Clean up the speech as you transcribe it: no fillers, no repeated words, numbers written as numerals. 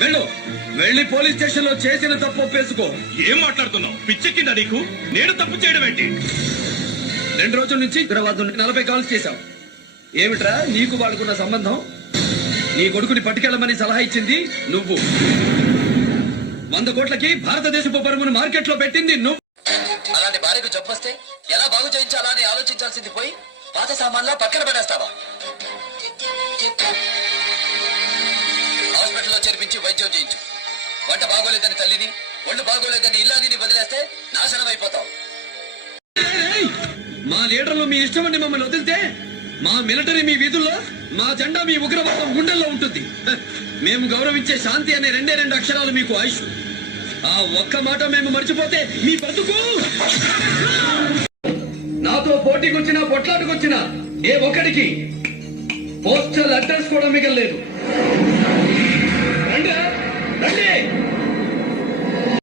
వెళ్ళు, వెళ్ళి police station లో చేసిన తప్పు ఒప్పేసుకో. ఏం మాట్లాడుతున్నావు? పిచ్చెక్కిందా నీకు? నేను తప్పు చేయడం ఏంటి? 2 రోజుల నుంచి ఉగ్రవాదుల్ని 40 కాల్స్ చేశావు. ఏమిట్రా నీకు వాడుకున్న సంబంధం? నీ కొడుకుని పట్టుకెళ్ళమని సలహా ఇచ్చింది నువ్వు. 100 కోట్లకి భారతదేశపు పరువును మార్కెట్ లో పెట్టింది నువ్వు. అలాంటి భార్యకు జబ్బొస్తే ఎలా బాగు చేయించాలా అని ఆలోచించాల్సింది పోయి పాత సామాన్లా పక్కన పడేస్తావా? హాస్పిటల్లో చేర్పించి వైద్యం చేయించు. వంట బాగోలేదని తల్లిని, ఒళ్ళు బాగోలేదని ఇల్లాని వదిలేస్తే నాశనం అయిపోతావు. మా లీడర్లు మీ ఇష్టమని మమ్మల్ని వదిలితే మా మిలిటరీ మీ వీధుల్లో, మా జెండా మీ ఉగ్రవాదం గుండెల్లో ఉంటుంది. మేము గౌరవించే శాంతి అనే 2 అక్షరాలు మీకు ఆయుష్. ఆ ఒక్క మాట మేము మర్చిపోతే మీ బ్రతుకు. నాతో పోటీకొచ్చినా పొట్లాటకొచ్చినా ఏ ఒక్కడికి పోస్టల్ అడ్రస్ కూడా మిగలలేదు.